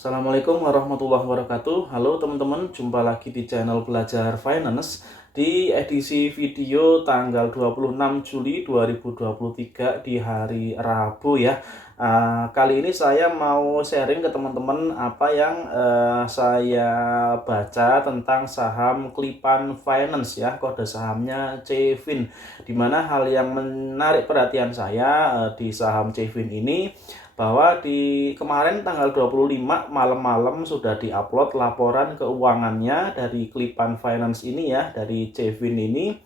Assalamualaikum warahmatullahi wabarakatuh. Halo teman-teman, jumpa lagi di channel Belajar Finance di edisi video tanggal 26 Juli 2023 di hari Rabu ya. Kali ini saya mau sharing ke teman-teman apa yang saya baca tentang saham Klipan Finance ya, kode sahamnya CFIN. Dimana hal yang menarik perhatian saya di saham CFIN ini bahwa di kemarin tanggal 25 malam-malam sudah diupload laporan keuangannya dari Klipan Finance ini ya, dari CFIN ini.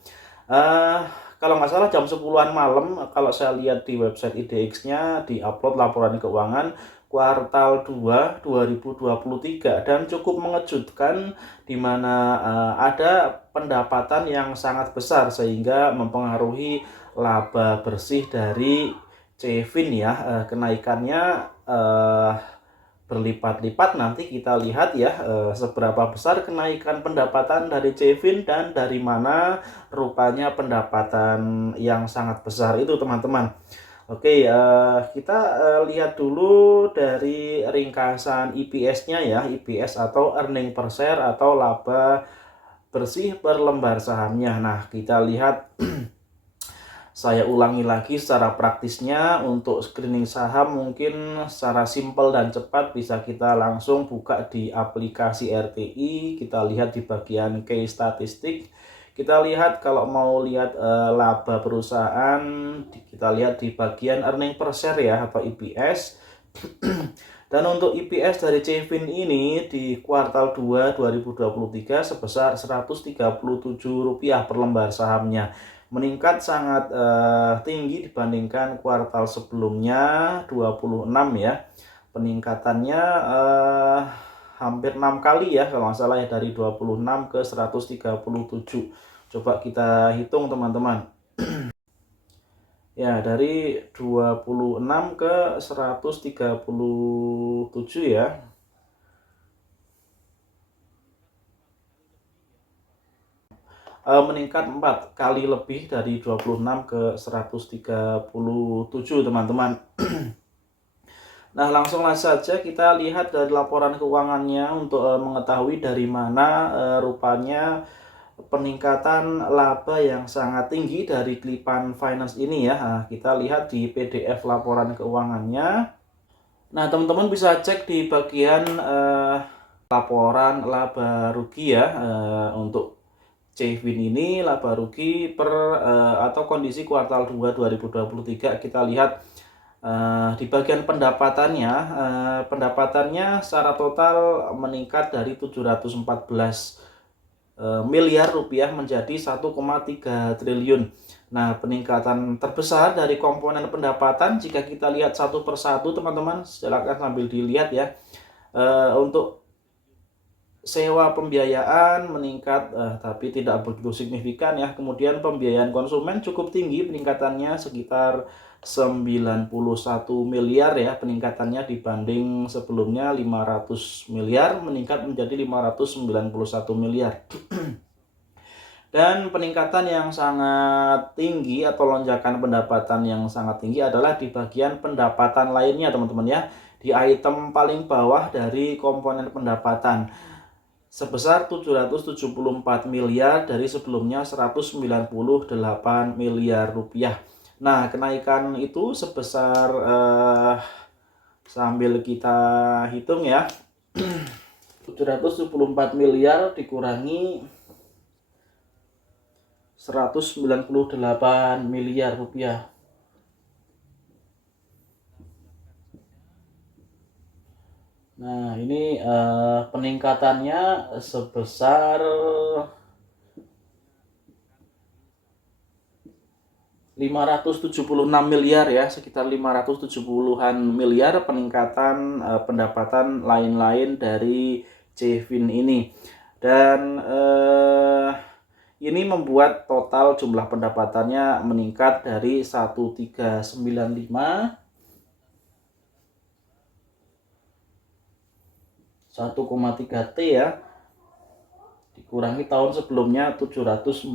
Kalau nggak salah jam 10-an malam, kalau saya lihat di website IDX-nya diupload laporan keuangan kuartal 2 2023 dan cukup mengejutkan di mana ada pendapatan yang sangat besar sehingga mempengaruhi laba bersih dari CFIN ya. Kenaikannya berlipat-lipat. Nanti kita lihat ya seberapa besar kenaikan pendapatan dari CFIN dan dari mana rupanya pendapatan yang sangat besar itu teman-teman. Oke, kita lihat dulu dari ringkasan EPS-nya ya, EPS atau earning per share atau laba bersih per lembar sahamnya. Nah, kita lihat saya ulangi lagi secara praktisnya. Untuk screening saham mungkin secara simpel dan cepat bisa kita langsung buka di aplikasi RTI. Kita lihat di bagian case statistik. Kita lihat kalau mau lihat laba perusahaan, kita lihat di bagian earning per share ya atau EPS. Dan untuk EPS dari CFIN ini di kuartal 2 2023 sebesar Rp137 per lembar sahamnya. Meningkat sangat tinggi dibandingkan kuartal sebelumnya 26 ya. Peningkatannya hampir 6 kali ya kalau nggak salah ya, dari 26 ke 137. Coba kita hitung teman-teman. Ya, dari 26 ke 137 ya. Meningkat 4 kali lebih dari 26 ke 137 teman-teman. Nah, langsung saja kita lihat dari laporan keuangannya untuk mengetahui dari mana rupanya peningkatan laba yang sangat tinggi dari Klipan Finance ini ya. Nah, kita lihat di PDF laporan keuangannya. Nah, teman-teman bisa cek di bagian laporan laba rugi ya. Untuk CFIN ini laba rugi per atau kondisi kuartal 2 2023 kita lihat di bagian pendapatannya, pendapatannya secara total meningkat dari 714 miliar rupiah menjadi 1,3 triliun. Nah, peningkatan terbesar dari komponen pendapatan jika kita lihat satu persatu teman-teman, silakan sambil dilihat ya. Untuk sewa pembiayaan meningkat tapi tidak begitu signifikan ya. Kemudian pembiayaan konsumen cukup tinggi peningkatannya sekitar 91 miliar ya, peningkatannya dibanding sebelumnya 500 miliar meningkat menjadi 591 miliar. Dan peningkatan yang sangat tinggi atau lonjakan pendapatan yang sangat tinggi adalah di bagian pendapatan lainnya teman-teman ya, di item paling bawah dari komponen pendapatan sebesar 774 miliar dari sebelumnya 198 miliar rupiah. Nah, kenaikan itu sebesar sambil kita hitung ya, 774 miliar dikurangi 198 miliar rupiah. Nah, ini peningkatannya sebesar 576 miliar ya, sekitar 570-an miliar peningkatan pendapatan lain-lain dari CFIN ini. Dan ini membuat total jumlah pendapatannya meningkat dari 1395 1,3 T ya, dikurangi tahun sebelumnya 714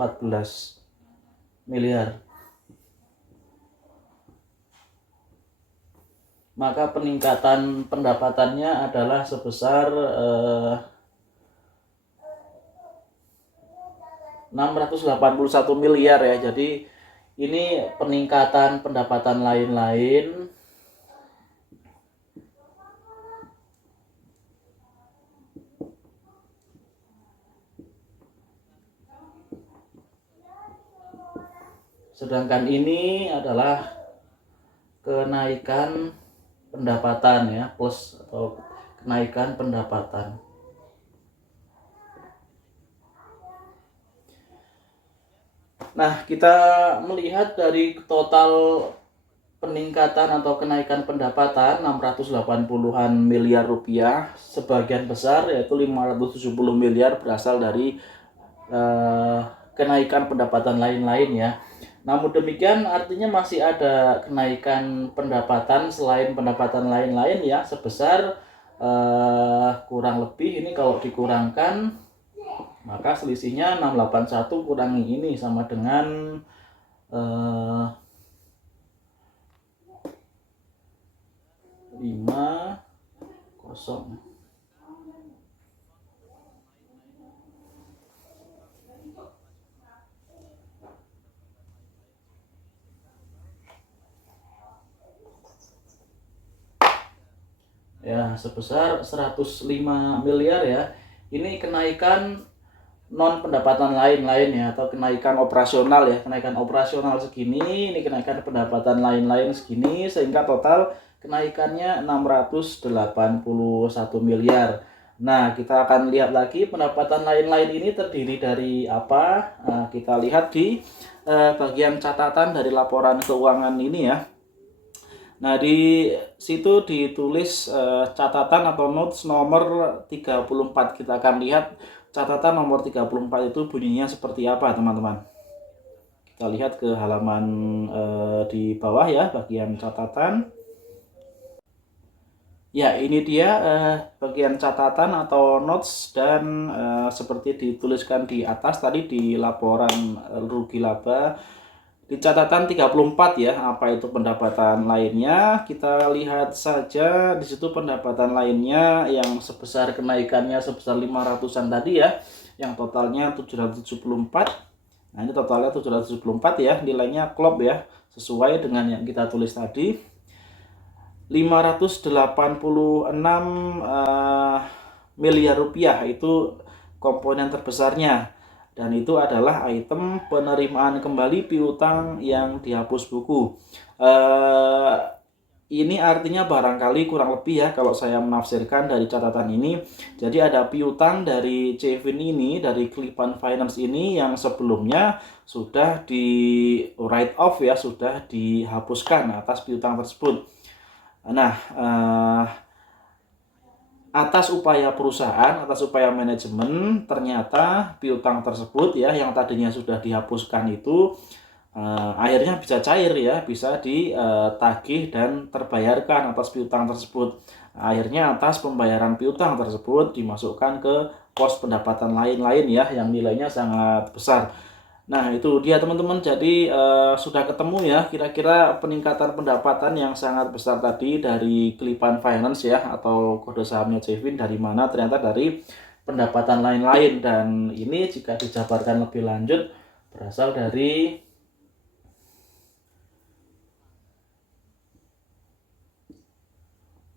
miliar. maka peningkatan pendapatannya adalah sebesar 681 miliar ya. Jadi ini peningkatan pendapatan lain-lain sedangkan ini adalah kenaikan pendapatan ya, plus atau kenaikan pendapatan. Nah, kita melihat dari total peningkatan atau kenaikan pendapatan 680-an miliar rupiah, sebagian besar yaitu 570 miliar berasal dari kenaikan pendapatan lain-lain ya. Namun demikian artinya masih ada kenaikan pendapatan selain pendapatan lain-lain ya, sebesar kurang lebih ini kalau dikurangkan maka selisihnya 681 kurangi ini sama dengan 50. Ya, sebesar 105 miliar ya. Ini kenaikan non pendapatan lain-lain ya, atau kenaikan operasional ya. Kenaikan operasional segini, ini kenaikan pendapatan lain-lain segini, sehingga total kenaikannya 681 miliar. Nah, kita akan lihat lagi pendapatan lain-lain ini terdiri dari apa. Nah, kita lihat di bagian catatan dari laporan keuangan ini ya. Nah, di situ ditulis catatan atau notes nomor 34. Kita akan lihat catatan nomor 34 itu bunyinya seperti apa, teman-teman. Kita lihat ke halaman di bawah ya, bagian catatan. Ya, ini dia bagian catatan atau notes, dan seperti dituliskan di atas tadi di laporan rugi laba. Di catatan 34 ya, apa itu pendapatan lainnya? Kita lihat saja di situ pendapatan lainnya yang sebesar kenaikannya sebesar 500-an tadi ya, yang totalnya 774. Nah, ini totalnya 774 ya, nilainya klop ya, sesuai dengan yang kita tulis tadi. 586 miliar rupiah itu komponen terbesarnya. Dan itu adalah item penerimaan kembali piutang yang dihapus buku. Ini artinya barangkali kurang lebih ya kalau saya menafsirkan dari catatan ini. Jadi ada piutang dari Cevin ini, dari Klipan Finance ini yang sebelumnya sudah di write off ya, sudah dihapuskan atas piutang tersebut. Nah, atas upaya perusahaan, atas upaya manajemen, ternyata piutang tersebut ya yang tadinya sudah dihapuskan itu akhirnya bisa cair ya, bisa ditagih dan terbayarkan atas piutang tersebut. Akhirnya atas pembayaran piutang tersebut dimasukkan ke pos pendapatan lain-lain ya yang nilainya sangat besar. Nah, itu dia teman-teman. Jadi sudah ketemu ya kira-kira peningkatan pendapatan yang sangat besar tadi dari Klipan Finance ya, atau kode sahamnya Cevin dari mana? Ternyata dari pendapatan lain-lain, dan ini jika dijabarkan lebih lanjut berasal dari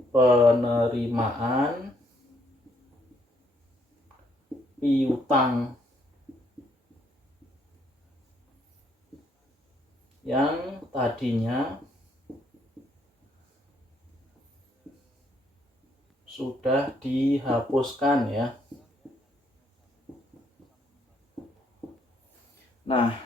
penerimaan piutang yang tadinya sudah dihapuskan ya. Nah,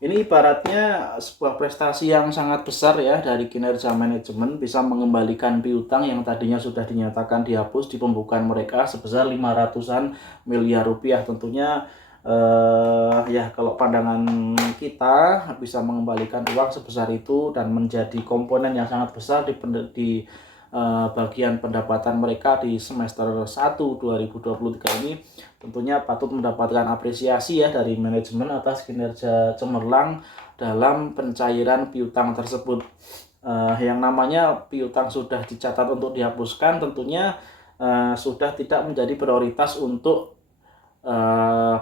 ini ibaratnya sebuah prestasi yang sangat besar ya dari kinerja manajemen, bisa mengembalikan piutang yang tadinya sudah dinyatakan dihapus di pembukaan mereka sebesar 500-an miliar rupiah. Tentunya ya kalau pandangan kita bisa mengembalikan uang sebesar itu dan menjadi komponen yang sangat besar di bagian pendapatan mereka di semester 1 2023 ini, tentunya patut mendapatkan apresiasi ya dari manajemen atas kinerja cemerlang dalam pencairan piutang tersebut. Yang namanya piutang sudah dicatat untuk dihapuskan, tentunya sudah tidak menjadi prioritas untuk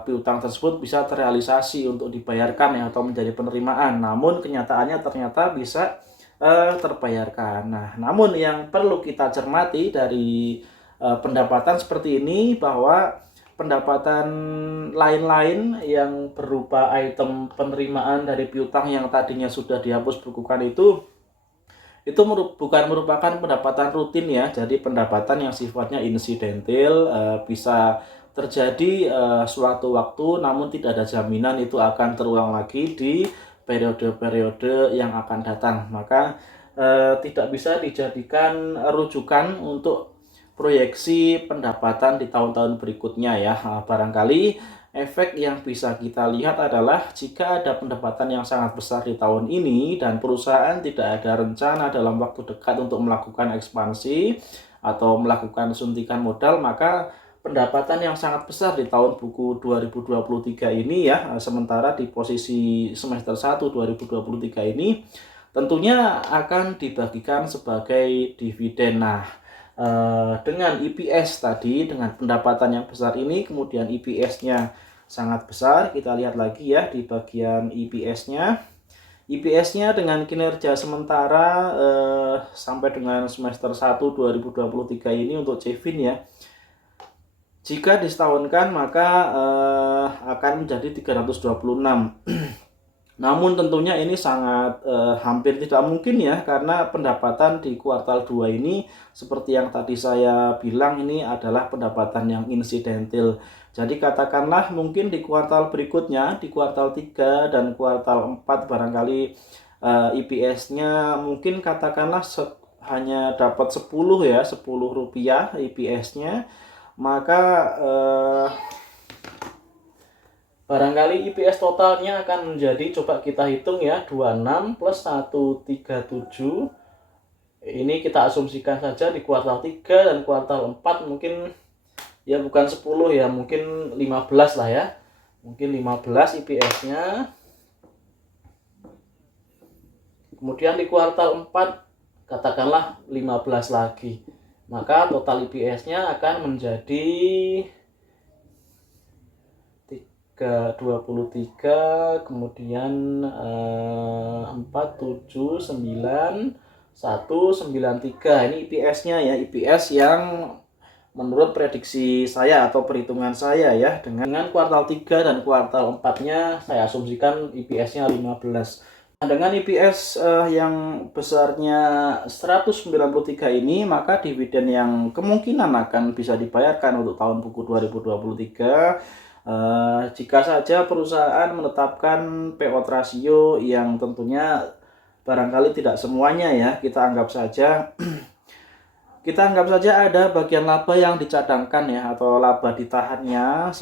piutang tersebut bisa terrealisasi untuk dibayarkan ya atau menjadi penerimaan. Namun kenyataannya ternyata bisa terbayarkan. Nah, namun yang perlu kita cermati dari pendapatan seperti ini, bahwa pendapatan lain-lain yang berupa item penerimaan dari piutang yang tadinya sudah dihapus bukukan itu bukan merupakan pendapatan rutin ya. Jadi pendapatan yang sifatnya insidental, bisa terjadi suatu waktu, namun tidak ada jaminan itu akan terulang lagi di periode-periode yang akan datang. Maka tidak bisa dijadikan rujukan untuk proyeksi pendapatan di tahun-tahun berikutnya ya. Barangkali efek yang bisa kita lihat adalah jika ada pendapatan yang sangat besar di tahun ini dan perusahaan tidak ada rencana dalam waktu dekat untuk melakukan ekspansi atau melakukan suntikan modal, maka pendapatan yang sangat besar di tahun buku 2023 ini ya, sementara di posisi semester 1 2023 ini tentunya akan dibagikan sebagai dividen. Nah, dengan EPS tadi, dengan pendapatan yang besar ini, kemudian EPS-nya sangat besar. Kita lihat lagi ya di bagian EPS-nya. EPS-nya dengan kinerja sementara sampai dengan semester 1 2023 ini untuk Cevin ya. Jika disetahunkan maka akan menjadi 326. Namun tentunya ini sangat hampir tidak mungkin ya, karena pendapatan di kuartal 2 ini seperti yang tadi saya bilang, ini adalah pendapatan yang insidental. Jadi katakanlah mungkin di kuartal berikutnya, di kuartal 3 dan kuartal 4 barangkali EPS-nya mungkin katakanlah hanya dapat 10 ya, 10 rupiah EPS-nya, maka barangkali EPS totalnya akan menjadi, coba kita hitung ya, 26 plus 137. Ini kita asumsikan saja di kuartal 3 dan kuartal 4 mungkin ya bukan 10 ya, mungkin 15 lah ya. Mungkin 15 EPS-nya. Kemudian di kuartal 4 katakanlah 15 lagi. Maka total EPS-nya akan menjadi 23, kemudian 4, 7, 9, 1, 9, 3. Ini EPS-nya ya, EPS yang menurut prediksi saya atau perhitungan saya ya, dengan kuartal 3 dan kuartal 4-nya saya asumsikan EPS-nya 15. Nah, dengan EPS yang besarnya 193 ini, maka dividen yang kemungkinan akan bisa dibayarkan untuk tahun buku 2023 jika saja perusahaan menetapkan payout ratio yang tentunya barangkali tidak semuanya ya, kita anggap saja ada bagian laba yang dicadangkan ya, atau laba ditahannya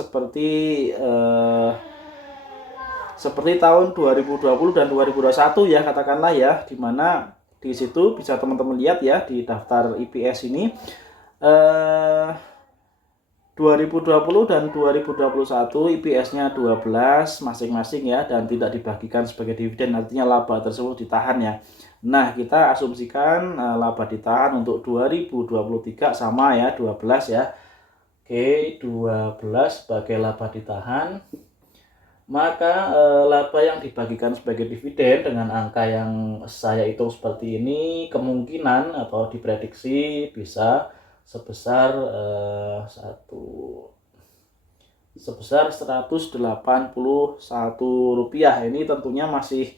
seperti tahun 2020 dan 2021 ya, katakanlah ya, dimana di situ bisa teman-teman lihat ya di daftar EPS ini 2020 dan 2021 EPS-nya 12 masing-masing ya, dan tidak dibagikan sebagai dividen, artinya laba tersebut ditahan ya. Nah, kita asumsikan laba ditahan untuk 2023 sama ya, 12 ya. Oke, 12 sebagai laba ditahan. Maka laba yang dibagikan sebagai dividen dengan angka yang saya hitung seperti ini, kemungkinan atau diprediksi bisa sebesar 181 rupiah. Ini tentunya masih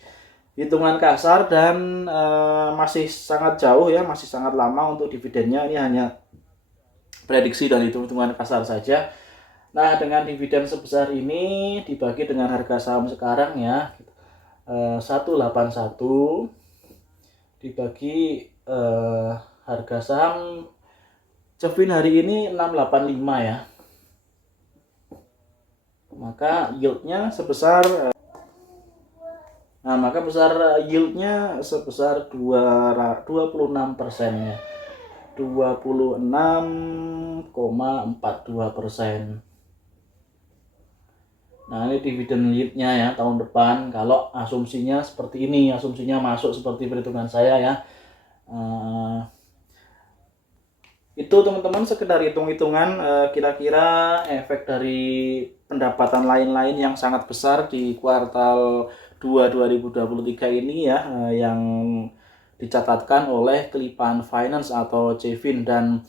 hitungan kasar dan masih sangat jauh ya, masih sangat lama untuk dividennya. Ini hanya prediksi dan hitungan kasar saja. Nah, dengan dividen sebesar ini dibagi dengan harga saham sekarang ya, 181 dibagi harga saham Cevin hari ini 685 ya. Maka yieldnya sebesar yieldnya sebesar 26% ya. 26,42%. Nah, ini dividen yieldnya ya tahun depan. Kalau asumsinya seperti ini, asumsinya masuk seperti perhitungan saya ya. Itu teman-teman sekedar hitung-hitungan kira-kira efek dari pendapatan lain-lain yang sangat besar di kuartal 2 2023 ini ya, yang dicatatkan oleh Kelipan Finance atau Cevin. Dan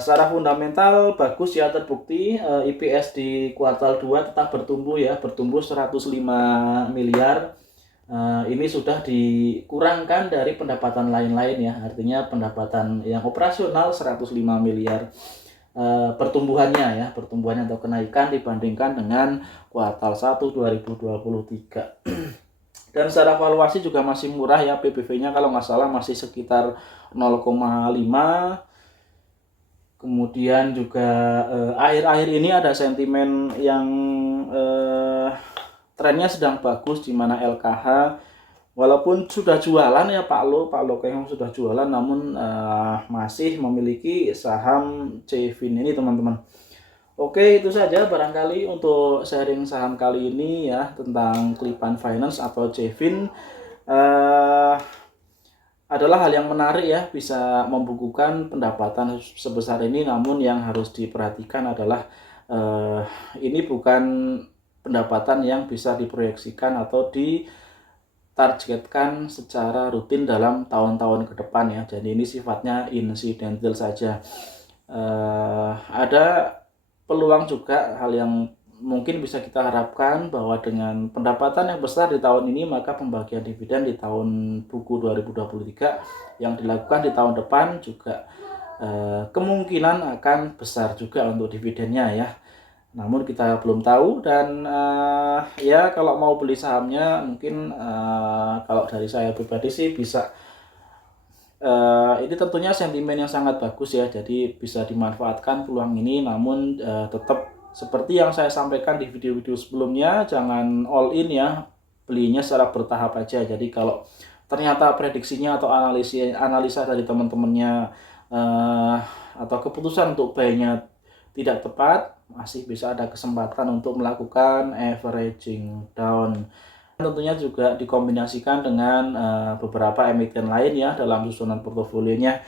secara fundamental bagus ya, terbukti EPS di kuartal 2 tetap bertumbuh ya, bertumbuh 105 miliar. Ini sudah dikurangkan dari pendapatan lain-lain ya, artinya pendapatan yang operasional 105 miliar pertumbuhannya ya, pertumbuhannya atau kenaikan dibandingkan dengan kuartal 1 2023. Dan secara valuasi juga masih murah ya, PBV-nya kalau nggak salah masih sekitar 0,5. Kemudian juga akhir-akhir ini ada sentimen yang trennya sedang bagus, di mana LKH walaupun sudah jualan ya Pak Lo Kehong sudah jualan, namun masih memiliki saham Cevin ini teman-teman. Oke, itu saja barangkali untuk sharing saham kali ini ya, tentang Kelipan Finance atau Cevin. Adalah hal yang menarik ya, bisa membukukan pendapatan sebesar ini, namun yang harus diperhatikan adalah ini bukan pendapatan yang bisa diproyeksikan atau ditargetkan secara rutin dalam tahun-tahun ke depan ya. Jadi ini sifatnya insidental saja. Ada peluang juga hal yang mungkin bisa kita harapkan, bahwa dengan pendapatan yang besar di tahun ini, maka pembagian dividen di tahun buku 2023 yang dilakukan di tahun depan juga kemungkinan akan besar juga untuk dividennya ya. Namun kita belum tahu. Dan ya kalau mau beli sahamnya mungkin kalau dari saya pribadi sih bisa, ini tentunya sentimen yang sangat bagus ya, jadi bisa dimanfaatkan peluang ini. Namun tetap seperti yang saya sampaikan di video-video sebelumnya, jangan all in ya, belinya secara bertahap aja. Jadi kalau ternyata prediksinya atau analisa dari teman-temannya atau keputusan untuk buy-nya tidak tepat, masih bisa ada kesempatan untuk melakukan averaging down. Tentunya juga dikombinasikan dengan beberapa emiten lain ya dalam susunan portofolionya.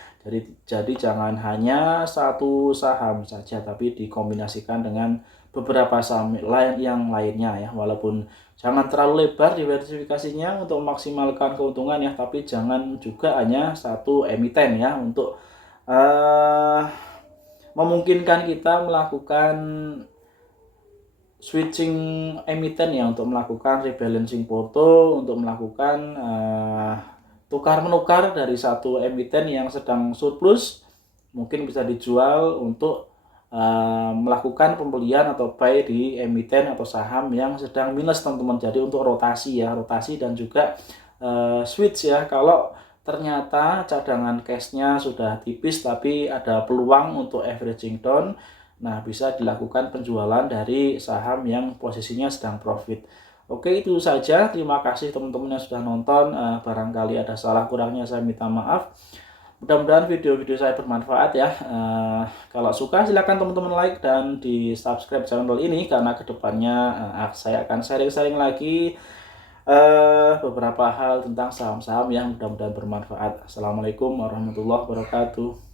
Jadi jangan hanya satu saham saja, tapi dikombinasikan dengan beberapa saham lain yang lainnya ya. Walaupun jangan terlalu lebar diversifikasinya untuk memaksimalkan keuntungan ya, tapi jangan juga hanya satu emiten ya, untuk memungkinkan kita melakukan switching emiten ya, untuk melakukan rebalancing porto, untuk melakukan tukar menukar dari satu emiten yang sedang surplus, mungkin bisa dijual untuk melakukan pembelian atau buy di emiten atau saham yang sedang minus teman-teman. Jadi untuk rotasi ya, rotasi dan juga switch ya. Kalau ternyata cadangan cashnya sudah tipis tapi ada peluang untuk averaging down, nah bisa dilakukan penjualan dari saham yang posisinya sedang profit. Oke, itu saja. Terima kasih teman-teman yang sudah nonton. Barangkali ada salah kurangnya saya minta maaf. Mudah-mudahan video-video saya bermanfaat ya. Kalau suka silakan teman-teman like dan di subscribe channel ini, karena kedepannya saya akan sharing-sharing lagi beberapa hal tentang saham-saham yang mudah-mudahan bermanfaat. Assalamualaikum warahmatullahi wabarakatuh.